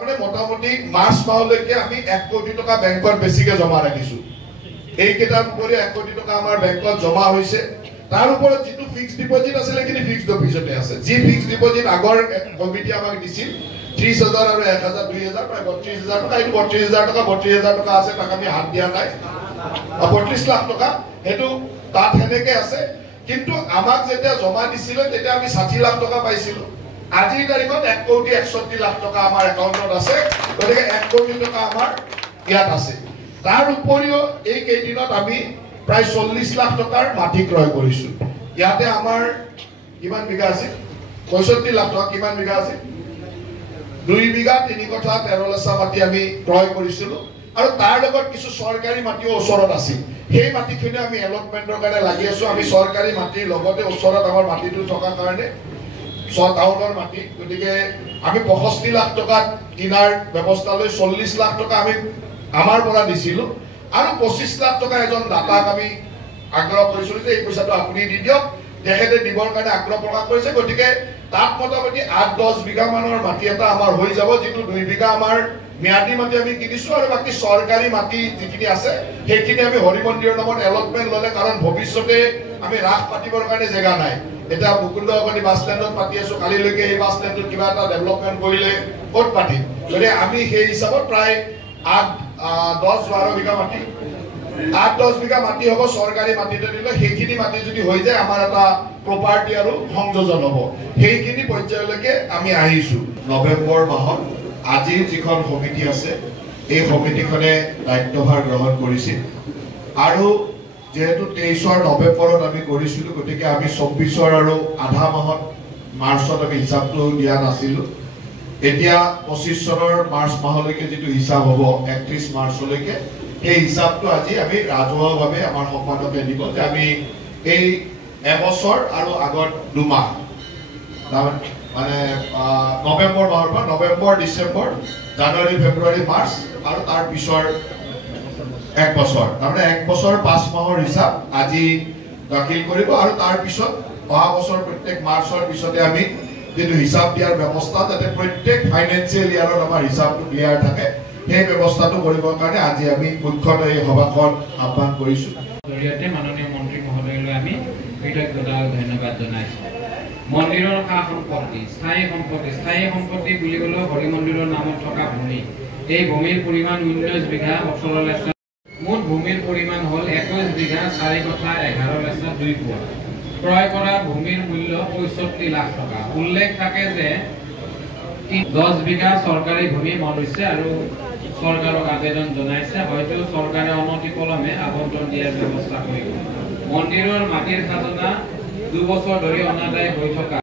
মানে মোটামুটি মাৰ্চ মাহলৈকে আমি 1 কোটি টাকা ব্যাংকত বেছিকে জমা ৰাখিছো। এই কেটাৰ উপৰি 1 কোটি টাকা আমাৰ ব্যাংকত জমা হৈছে। তাৰ ওপৰত যেটো ফিক্সড ডিপোজিট আছিল কিন্তু ফিক্সড অফিসতে আছে। যি ফিক্সড ডিপোজিট আগৰ কমিটি আমাক দিছিল 30,000 আৰু 1,000 2,000 প্ৰায় 32,000 টাকা, এই 32,000 টাকা 32,000 টাকা আছে, তাক আমি হাত দিয়া নাই। 32 লাখ টাকা হেতু তাত হেনেকে আছে। কিন্তু আমাক যেতিয়া জমা দিছিল তেতিয়া আমি 60 লাখ টাকা পাইছিলো। আজিৰ তাৰিখত 1 কোটি 61 লাখ টাকা আমাৰ একাউণ্টত আছে। গতিকে 1 কোটি টাকা আমাৰ ইয়াত আছে। তাৰ উপৰিও এই কেইদিনত আমি প্ৰায় 40 লাখ টকাৰ মাটি ক্ৰয় কৰিছো। ইয়াতে আমাৰ কিমান বিঘা আছে? 65 লাখ টকা। কিমান বিঘা আছে? 2 বিঘা 3 কঠা 13 লাচা মাটি আমি ক্ৰয় কৰিছিলো। আৰু তাৰ লগত কিছু চৰকাৰী মাটিও ওচৰত আছিল। সেই মাটিখিনি আমি এলটমেন্টৰ কাৰণে লাগি আছো। আমি চৰকাৰী মাটিৰ লগতে ওচৰত আমাৰ মাটিটো থকাৰ কাৰণে টাউনৰ মাটি, গতিকে আমি 65 লাখ টকা কিনাৰ ব্যৱস্থা লৈ 40 লাখ টকা আমি আমাৰ পৰা দিছিলো। আৰু 25 লাখ টকা এজন দাতাক আমি আগ্ৰহ কৰিছিলো যে এই পইচাটো আপুনি দি দিয়ক। তেখেতে দিবৰ কাৰণে আগ্ৰহ প্ৰকাশ কৰিছে। গতিকে তাত মোটামুটি 8-10 বিঘা মানৰ মাটি এটা আমাৰ হৈ যাব, যিটো 2 বিঘা আমাৰ ম্যাদী মাটি আমি কিনিছো। আৰু বাকি চৰকাৰী মাটি যিখিনি আছে সেইখিনি আমি হৰি মন্দিৰৰ নামত এলটমেন্ট ললে, কাৰণ ভৱিষ্যতে আমি ৰাস পাতিবৰ কাৰণে জেগা নাই। এটা মুকুন্দগনি বাস ষ্টেণ্ডত পাতি আছো, কালিলৈকে এই বাস ষ্টেণ্ডত কিবা এটা ডেভেলপমেন্ট কৰিলে ক'ত পাতিম? গতিকে আমি সেই হিচাপত প্ৰায় 8-10-12 বিঘা মাটি 8-10 বিঘা মাটি হ'ব চৰকাৰী মাটিতে দিলে। সেইখিনি মাটি যদি হৈ যায় আমাৰ এটা প্ৰপাৰ্টি আৰু সংযোজন হ'ব। সেইখিনি পৰ্যায়লৈকে আমি আহিছো। নৱেম্বৰ মাহত আজিৰ যিখন সমিতি আছে এই সমিতিখনে দায়িত্বভাৰ গ্ৰহণ কৰিছিল। আৰু যেহেতু 23 নৱেম্বৰত আমি কৰিছিলো, গতিকে আমি 24 আৰু আধা মাহত মাৰ্চত আমি হিচাপটো দিয়া নাছিলো। এতিয়া 25 চনৰ মাৰ্চ মাহলৈকে যিটো হিচাপ হ'ব 31 মাৰ্চলৈকে, এই হিচাপটো আজি আমি ৰাজহুৱাভাৱে আমাৰ সম্পাদকে দিব যে আমি এই এবছৰ আৰু আগত 2 মাহ মানে নৱেম্বৰ মাহৰ পৰা নৱেম্বৰ ডিচেম্বৰ জানুৱাৰী ফেব্ৰুৱাৰী মাৰ্চ আৰু তাৰ পিছৰ 1 বছৰ, তাৰমানে 1 বছৰ 5 মাহৰ হিচাপ আজি দাখিল কৰিব। আৰু তাৰ পিছত অহা বছৰ প্ৰত্যেক মাৰ্চৰ পিছতে আমি যেটো হিচাপ দিয়াৰ ব্যৱস্থা, যাতে প্ৰত্যেক ফাইনেন্সিয়েল ইয়াৰত আমাৰ হিচাপটো ক্লিয়াৰ থাকে, সেই ব্যৱস্থাটো কৰিবৰ কাৰণে আজি আমি মুখ্যতঃ এই সভাখন আহ্বান কৰিছো। জৰিয়তে মাননীয় মন্ত্ৰী মহোদয়লৈ আমি কৃতজ্ঞতা আৰু ধন্যবাদ জনাইছো। মন্দিৰৰ সা সম্পত্তি, স্থায়ী সম্পত্তি বুলিবলৈ হৰি মন্দিৰৰ নামত থকা ভূমি, এই ভূমিৰ পৰিমাণ 19 বিঘা 18 লাচা, মুঠ ভূমিৰ পৰিমাণ হ'ল 21 বিঘা 4 কঠা 11 লাচা 2 কোৱা। ক্ৰয় কৰা ভূমিৰ মূল্য 65 লাখ টকা। উল্লেখ থাকে যে 10 বিঘা চৰকাৰী ভূমি মন হৈছে আৰু চৰকাৰক আবেদন জনাইছে। হয়তো চৰকাৰে অনতি পলমে আবণ্টন দিয়াৰ ব্যৱস্থা কৰিব। মন্দিৰৰ মাটিৰ খাজনা 2 বছৰ ধৰি অনাদায় হৈ থকা